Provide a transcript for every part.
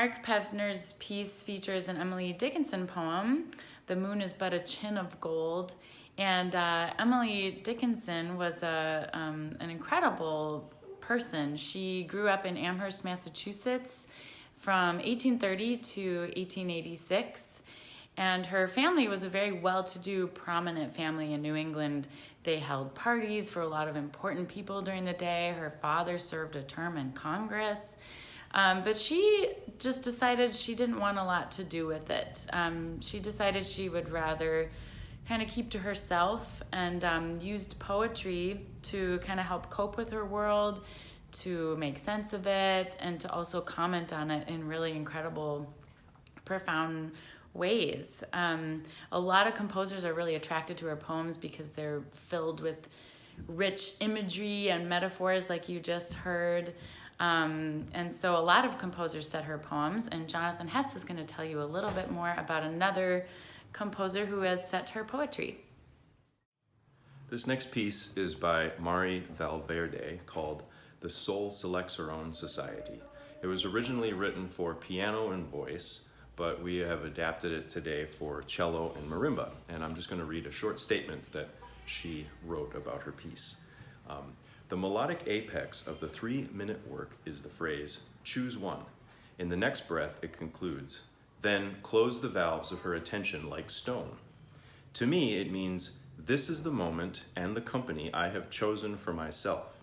Mark Pevsner's piece features an Emily Dickinson poem, "The Moon is But a Chin of Gold." And Emily Dickinson was an incredible person. She grew up in Amherst, Massachusetts from 1830 to 1886. And her family was a very well-to-do, prominent family in New England. They held parties for a lot of important people during the day. Her father served a term in Congress. But she just decided she didn't want a lot to do with it. She decided she would rather kind of keep to herself, and used poetry to kind of help cope with her world, to make sense of it, and to also comment on it in really incredible, profound ways. A lot of composers are really attracted to her poems because they're filled with rich imagery and metaphors like you just heard. And so a lot of composers set her poems, and Jonathan Hess is going to tell you a little bit more about another composer who has set her poetry. This next piece is by Mari Valverde, called "The Soul Selects Her Own Society." It was originally written for piano and voice, but we have adapted it today for cello and marimba. And I'm just going to read a short statement that she wrote about her piece. The melodic apex of the 3-minute work is the phrase, "choose one." In the next breath, it concludes, "Then close the valves of her attention like stone." To me, it means, this is the moment and the company I have chosen for myself.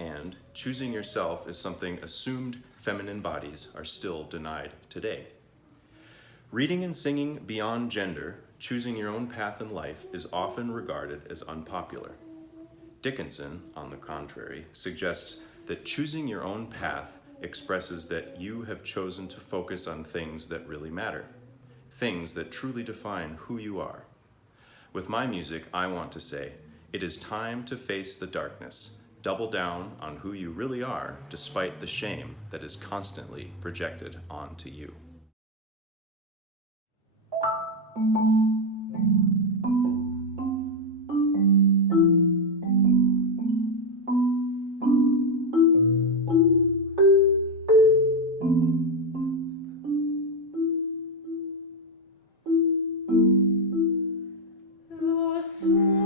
And choosing yourself is something assumed feminine bodies are still denied today. Reading and singing beyond gender, choosing your own path in life is often regarded as unpopular. Dickinson, on the contrary, suggests that choosing your own path expresses that you have chosen to focus on things that really matter, things that truly define who you are. With my music, I want to say, it is time to face the darkness, double down on who you really are, despite the shame that is constantly projected onto you. The